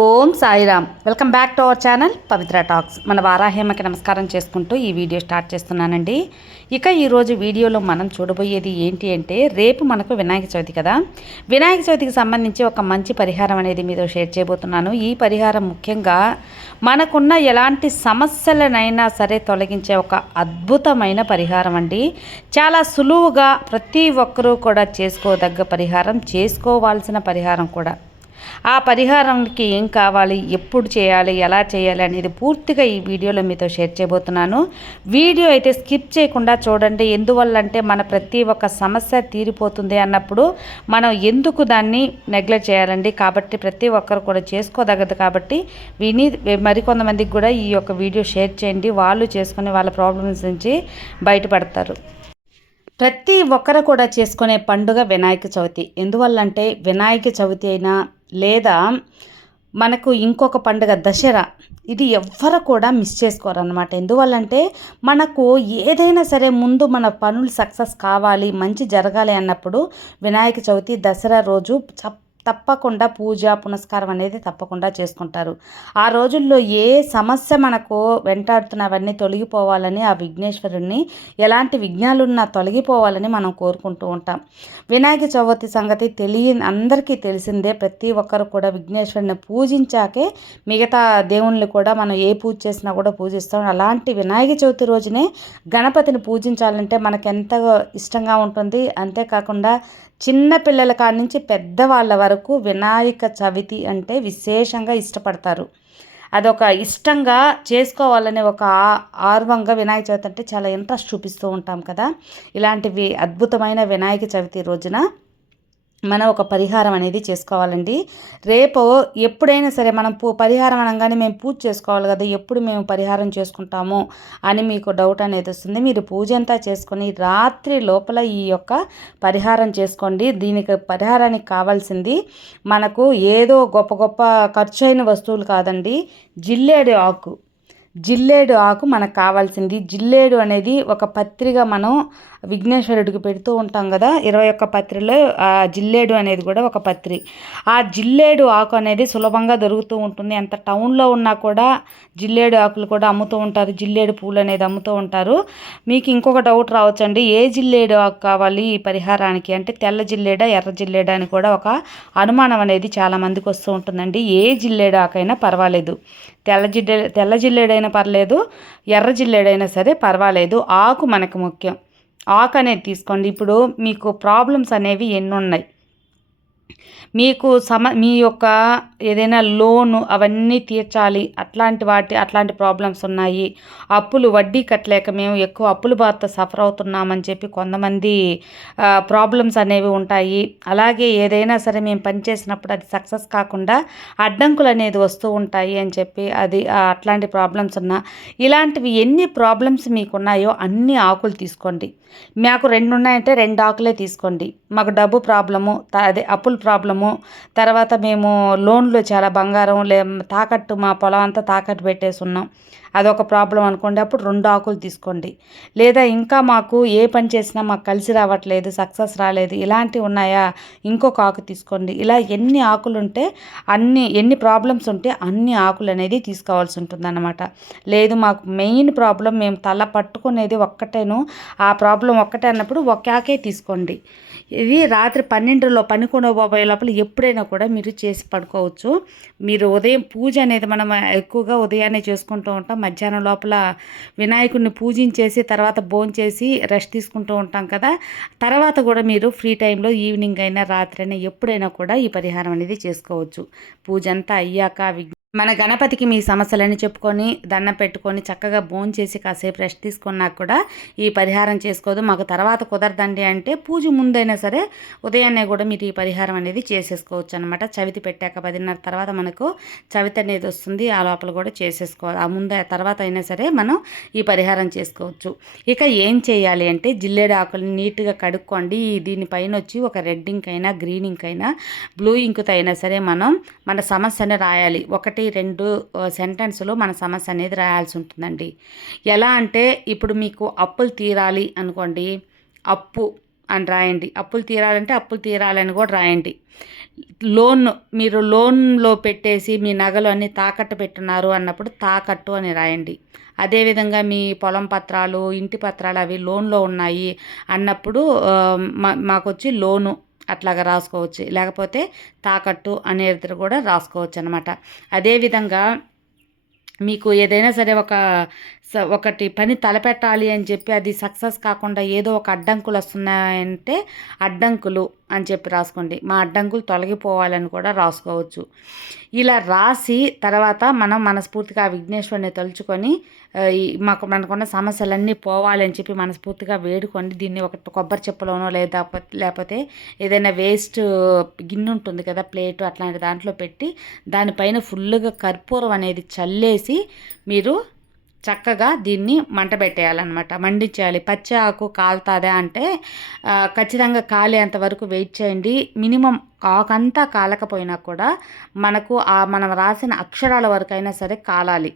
Om Sairam. Welcome back to our channel Pavitra talks. మన వారాహేమకి నమస్కారం చేసుకుంటూ ఈ వీడియో స్టార్ట్ చేస్తున్నానండి. ఇక ఈరోజు వీడియోలో మనం చూడబోయేది ఏంటి అంటే రేపు మనకు వినాయక చవితి కదా. వినాయక చవితికి సంబంధించి ఒక మంచి పరిహారం అనేది మీతో షేర్ చేయబోతున్నాను. ఈ పరిహారం ముఖ్యంగా మనకున్న ఎలాంటి సమస్యలనైనా సరే తొలగించే ఒక అద్భుతమైన పరిహారం అండి. చాలా సులువుగా ప్రతి ఒక్కరూ కూడా చేసుకోదగ్గ పరిహారం చేసుకోవాల్సిన పరిహారం కూడా. ఆ పరిహారానికి ఏం కావాలి ఎప్పుడు చేయాలి ఎలా చేయాలి అనేది పూర్తిగా ఈ వీడియోలో మీతో షేర్ చేయబోతున్నాను. వీడియో అయితే స్కిప్ చేయకుండా చూడండి. ఎందువల్ల అంటే మన ప్రతి ఒక్క సమస్య తీరిపోతుంది అన్నప్పుడు మనం ఎందుకు దాన్ని నెగ్లెక్ట్ చేయాలండి? కాబట్టి ప్రతి ఒక్కరు కూడా చేసుకోదగ్గదు కాబట్టి విని మరికొంతమందికి కూడా ఈ యొక్క వీడియో షేర్ చేయండి. వాళ్ళు చేసుకుని వాళ్ళ ప్రాబ్లమ్స్ నుంచి బయటపడతారు. ప్రతి ఒక్కరు కూడా చేసుకునే పండుగ వినాయక చవితి. ఎందువల్లంటే వినాయక చవితి అయినా లేదా మనకు ఇంకొక పండుగ దసరా ఇది ఎవ్వరు కూడా మిస్ చేసుకోరన్నమాట. ఎందువల్లంటే మనకు ఏదైనా సరే ముందు మన పనులు సక్సెస్ కావాలి మంచి జరగాలి అన్నప్పుడు వినాయక చవితి దసరా రోజు చప్ తప్పకుండా పూజ పునస్కారం అనేది తప్పకుండా చేసుకుంటారు. ఆ రోజుల్లో ఏ సమస్య మనకు వెంటాడుతున్నవన్నీ తొలగిపోవాలని ఆ విఘ్నేశ్వరుణ్ణి ఎలాంటి విఘ్నాలున్నా తొలగిపోవాలని మనం కోరుకుంటూ ఉంటాం. వినాయక చవితి సంగతి తెలియ అందరికీ తెలిసిందే. ప్రతి ఒక్కరు కూడా విఘ్నేశ్వరుని పూజించాకే మిగతా దేవుళ్ళు కూడా మనం ఏ పూజ చేసినా కూడా పూజిస్తాం. అలాంటి వినాయక చవితి రోజునే గణపతిని పూజించాలంటే మనకు ఇష్టంగా ఉంటుంది. అంతేకాకుండా చిన్న పిల్లల కాడి నుంచి పెద్దవాళ్ళ వరకు వినాయక చవితి అంటే విశేషంగా ఇష్టపడతారు. అదొక ఇష్టంగా చేసుకోవాలనే ఒక ఆర్వంగా వినాయక చవితి అంటే చాలా ఇంట్రెస్ట్ చూపిస్తూ ఉంటాం కదా. ఇలాంటివి అద్భుతమైన వినాయక చవితి రోజున మనం ఒక పరిహారం అనేది చేసుకోవాలండి. రేపు ఎప్పుడైనా సరే మనం పూ పరిహారం అనగానే మేము పూజ చేసుకోవాలి కదా ఎప్పుడు మేము పరిహారం చేసుకుంటాము అని మీకు డౌట్ అనేది వస్తుంది. మీరు పూజ అంతా చేసుకొని రాత్రి లోపల ఈ యొక్క పరిహారం చేసుకోండి. దీనికి పరిహారానికి కావాల్సింది మనకు ఏదో గొప్ప గొప్ప ఖర్చు అయిన వస్తువులు కాదండి. జిల్లేడు ఆకు. జిల్లేడు ఆకు మనకు కావాల్సింది. జిల్లేడు అనేది ఒక పత్రిక మనం విఘ్నేశ్వరుడికి పెడుతూ ఉంటాం కదా. ఇరవై ఒక్క పత్రిలో ఆ జిల్లేడు అనేది కూడా ఒక పత్రి. ఆ జిల్లేడు ఆకు అనేది సులభంగా దొరుకుతూ ఉంటుంది. ఎంత టౌన్లో ఉన్నా కూడా జిల్లేడు ఆకులు కూడా అమ్ముతూ ఉంటారు. జిల్లేడు పూలు అనేది అమ్ముతూ ఉంటారు. మీకు ఇంకొక డౌట్ రావచ్చండి. ఏ జిల్లేడు ఆకు కావాలి ఈ పరిహారానికి? అంటే తెల్ల జిల్లేడా ఎర్ర జిల్లేడా అని కూడా ఒక అనుమానం అనేది చాలామందికి వస్తూ ఉంటుందండి. ఏ జిల్లేడు ఆకైనా పర్వాలేదు. తెల్ల జిల్లే తెల్ల జిల్లేడైనా పర్లేదు. ఎర్ర జిల్లేడైనా సరే పర్వాలేదు. ఆకు మనకు ముఖ్యం. ఆకు అనేది తీసుకోండి. ఇప్పుడు మీకు ప్రాబ్లమ్స్ అనేవి ఎన్ని ఉన్నాయి మీకు సమ మీ యొక్క ఏదైనా లోను అవన్నీ తీర్చాలి. అట్లాంటి వాటి అట్లాంటి ప్రాబ్లమ్స్ ఉన్నాయి. అప్పులు వడ్డీ కట్టలేక మేము ఎక్కువ అప్పుల బాధ సఫర్ అవుతున్నామని చెప్పి కొంతమంది ప్రాబ్లమ్స్ అనేవి ఉంటాయి. అలాగే ఏదైనా సరే మేము పనిచేసినప్పుడు అది సక్సెస్ కాకుండా అడ్డంకులు అనేది వస్తూ ఉంటాయి అని చెప్పి అది అట్లాంటి ప్రాబ్లమ్స్ ఉన్నా ఇలాంటివి ఎన్ని ప్రాబ్లమ్స్ మీకు ఉన్నాయో అన్ని ఆకులు తీసుకోండి. మాకు రెండు ఉన్నాయంటే రెండు ఆకులే తీసుకోండి. మాకు డబ్బు ప్రాబ్లము అదే అప్పులు ప్రాబ్లము తర్వాత మేము లోన్లో చాలా బంగారం లే తాకట్టు మా పొలం అంతా తాకట్టు పెట్టేసి ఉన్నాం అదొక ప్రాబ్లం అనుకోండి అప్పుడు రెండు ఆకులు తీసుకోండి. లేదా ఇంకా మాకు ఏ పని చేసినా మాకు కలిసి రావట్లేదు సక్సెస్ రాలేదు ఇలాంటివి ఉన్నాయా? ఇంకొక ఆకు తీసుకోండి. ఇలా ఎన్ని ఆకులు ఉంటే అన్ని ఎన్ని ప్రాబ్లమ్స్ ఉంటే అన్ని ఆకులు అనేది తీసుకోవాల్సి ఉంటుంది అన్నమాట లేదు మాకు మెయిన్ ప్రాబ్లం మేము తల పట్టుకునేది ఒక్కటేను ఆ ప్రాబ్లం ఒక్కటే అన్నప్పుడు ఒక ఆకే తీసుకోండి. ఇది రాత్రి పన్నెండులో పనుకునే లోపల ఎప్పుడైనా కూడా మీరు చేసి పడుకోవచ్చు. మీరు ఉదయం పూజ అనేది మనం ఎక్కువగా ఉదయాన్నే చేసుకుంటూ ఉంటాం మధ్యాహ్నం లోపల వినాయకుడిని పూజించేసి తర్వాత భోంచేసి రెస్ట్ తీసుకుంటూ ఉంటాం కదా. తర్వాత కూడా మీరు ఫ్రీ టైంలో ఈవినింగ్ అయినా రాత్రి అయినా ఎప్పుడైనా కూడా ఈ పరిహారం అనేది చేసుకోవచ్చు. పూజ అంతా అయ్యాక మన గణపతికి మీ సమస్యలని చెప్పుకొని దండం పెట్టుకొని చక్కగా చేసి కాసేపు రెస్ట్ తీసుకున్నాక కూడా ఈ పరిహారం చేసుకోదు. మాకు తర్వాత కుదరదండి అంటే పూజ ముందైనా సరే ఉదయాన్నే కూడా మీరు ఈ పరిహారం అనేది చేసేసుకోవచ్చు అనమాట చవితి పెట్టాక పదిన్నర తర్వాత మనకు చవితి అనేది వస్తుంది. ఆ లోపల కూడా చేసేసుకోవాలి. ఆ ముందు తర్వాత అయినా సరే మనం ఈ పరిహారం చేసుకోవచ్చు. ఇక ఏం చేయాలి అంటే జిల్లేడు ఆకులు నీట్గా కడుక్కోండి. దీనిపైన వచ్చి ఒక రెడ్ ఇంక్ అయినా గ్రీన్ ఇంక్ అయినా బ్లూ ఇంక్తో అయినా సరే మనం మన సమస్యని రాయాలి. ఒకటి ఒకటి రెండు సెంటెన్స్లో మన సమస్య అనేది రాయాల్సి ఉంటుందండి. ఎలా అంటే ఇప్పుడు మీకు అప్పులు తీరాలి అనుకోండి అప్పు అని రాయండి. అప్పులు తీరాలంటే అప్పులు తీరాలని కూడా రాయండి. లోన్ మీరు లోన్లో పెట్టేసి మీ నగలు అన్నీ తాకట్టు పెట్టున్నారు అన్నప్పుడు తాకట్టు అని రాయండి. అదేవిధంగా మీ పొలం పత్రాలు ఇంటి పత్రాలు అవి లోన్లో ఉన్నాయి అన్నప్పుడు మాకు వచ్చి లోను అట్లాగా రాసుకోవచ్చు. లేకపోతే తాకట్టు అనేది కూడా రాసుకోవచ్చు అనమాట అదేవిధంగా మీకు ఏదైనా సరే ఒక ఒకటి పని తలపెట్టాలి అని చెప్పి అది సక్సెస్ కాకుండా ఏదో ఒక అడ్డంకులు వస్తున్నాయంటే అడ్డంకులు అని చెప్పి రాసుకోండి. మా అడ్డంకులు తొలగిపోవాలని కూడా రాసుకోవచ్చు. ఇలా రాసి తర్వాత మనం మనస్ఫూర్తిగా విఘ్నేశ్వరిని తలుచుకొని మాకు మనకున్న సమస్యలన్నీ పోవాలని చెప్పి మనస్ఫూర్తిగా వేడుకొని దీన్ని ఒక కొబ్బరి చెప్పులోనో లేదా లేకపోతే ఏదైనా వేస్ట్ గిన్నె ఉంటుంది కదా ప్లేటు అట్లాంటి దాంట్లో పెట్టి దానిపైన ఫుల్గా కర్పూరం అనేది చల్లేసి మీరు చక్కగా దీన్ని మంట పెట్టేయాలన్నమాట. మండించేయాలి. పచ్చి ఆకు కాలుతుందా అంటే ఖచ్చితంగా కాలేంత వరకు వెయిట్ చేయండి. మినిమం ఆకంతా కాలకపోయినా కూడా మనకు ఆ మనం రాసిన అక్షరాల వరకు అయినా సరే కాలాలి.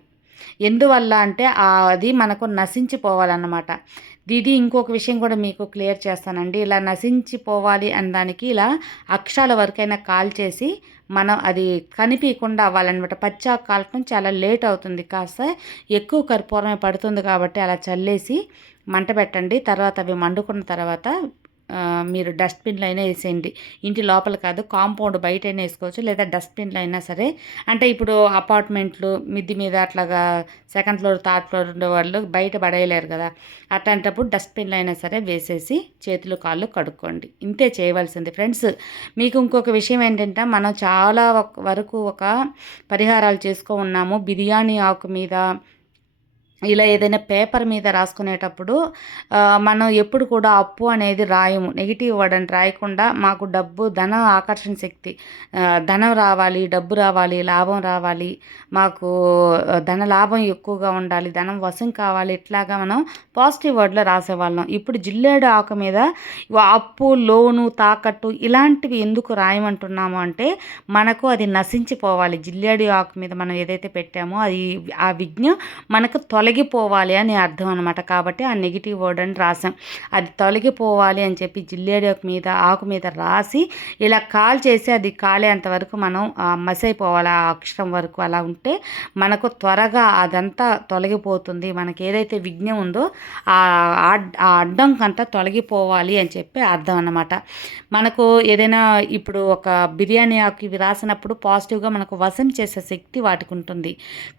ఎందువల్ల అంటే అది మనకు నశించిపోవాలన్నమాట. ఇది ఇంకొక విషయం కూడా మీకు క్లియర్ చేస్తానండి. ఇలా నశించిపోవాలి దానికి ఇలా అక్షరాల వరకైనా కాల్ చేసి మనం అది కనిపించకుండా అవ్వాలన్నమాట. పచ్చా కాలటం చాలా లేట్ అవుతుంది. కాస్త ఎక్కువ కర్పూరమే పడుతుంది కాబట్టి అలా చల్లేసి మంట పెట్టండి. తర్వాత అవి మండుకున్న తర్వాత మీరు డస్ట్బిన్లో అయినా వేసేయండి. ఇంటి లోపల కాదు కాంపౌండ్ బయట అయినా వేసుకోవచ్చు లేదా డస్ట్బిన్లో అయినా సరే. అంటే ఇప్పుడు అపార్ట్మెంట్లు మిద్ది మీద అట్లాగా సెకండ్ ఫ్లోర్ థర్డ్ ఫ్లోర్ ఉండే వాళ్ళు బయట పడేయలేరు కదా. అట్లాంటప్పుడు డస్ట్బిన్లో అయినా సరే వేసేసి చేతులు కాళ్ళు కడుక్కోండి. ఇంతే చేయవలసింది ఫ్రెండ్స్. మీకు ఇంకొక విషయం ఏంటంటే మనం చాలా వరకు ఒక పరిహారాలు చేసుకో ఉన్నాము. బిర్యానీ ఆకు మీద ఇలా ఏదైనా పేపర్ మీద రాసుకునేటప్పుడు మనం ఎప్పుడు కూడా అప్పు అనేది రాయము. నెగిటివ్ వర్డ్ అని రాయకుండా మాకు డబ్బు ధన ఆకర్షణ శక్తి ధనం రావాలి డబ్బు రావాలి లాభం రావాలి మాకు ధన లాభం ఎక్కువగా ఉండాలి ధనం వశం కావాలి ఇట్లాగా మనం పాజిటివ్ వర్డ్లో రాసేవాళ్ళం. ఇప్పుడు జిల్లేడు ఆకు మీద అప్పు లోను తాకట్టు ఇలాంటివి ఎందుకు రాయమంటున్నాము అంటే మనకు అది నశించిపోవాలి. జిల్లేడు ఆకు మీద మనం ఏదైతే పెట్టామో అది ఆ విజ్ఞ మనకు తొల తొలగిపోవాలి అని అర్థం అనమాట కాబట్టి ఆ నెగిటివ్ వర్డ్ అని రాసాం. అది తొలగిపోవాలి అని చెప్పి జిల్లేడు మీద ఆకు మీద రాసి ఇలా కాల్ చేసి అది కాలేంత వరకు మనం మసైపోవాలి ఆ అక్షరం వరకు అలా ఉంటే మనకు త్వరగా అదంతా తొలగిపోతుంది. మనకి ఏదైతే విఘ్నం ఉందో ఆ అడ్డంకంతా తొలగిపోవాలి అని చెప్పి అర్థం అనమాట మనకు ఏదైనా ఇప్పుడు ఒక బిర్యానీ ఆకు ఇవి రాసినప్పుడు పాజిటివ్గా మనకు వశం చేసే శక్తి వాటికి ఉంటుంది.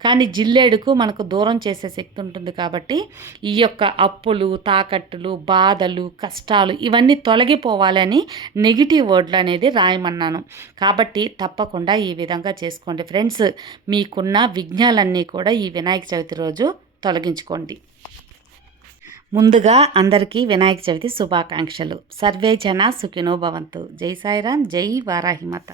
కానీ జిల్లేడుకు మనకు దూరం చేసే శక్తి ఉంటుంది కాబట్టి ఈ యొక్క అప్పులు తాకట్టులు బాధలు కష్టాలు ఇవన్నీ తొలగిపోవాలని నెగిటివ్ వర్డ్లు అనేది రాయమన్నాను. కాబట్టి తప్పకుండా ఈ విధంగా చేసుకోండి. ఫ్రెండ్స్ మీకున్న విఘ్నాలన్నీ కూడా ఈ వినాయక చవితి రోజు తొలగించుకోండి. ముందుగా అందరికీ వినాయక చవితి శుభాకాంక్షలు. సర్వే జన సుఖినో భవంతు. జై సాయిరామ్ జై వారాహిమత.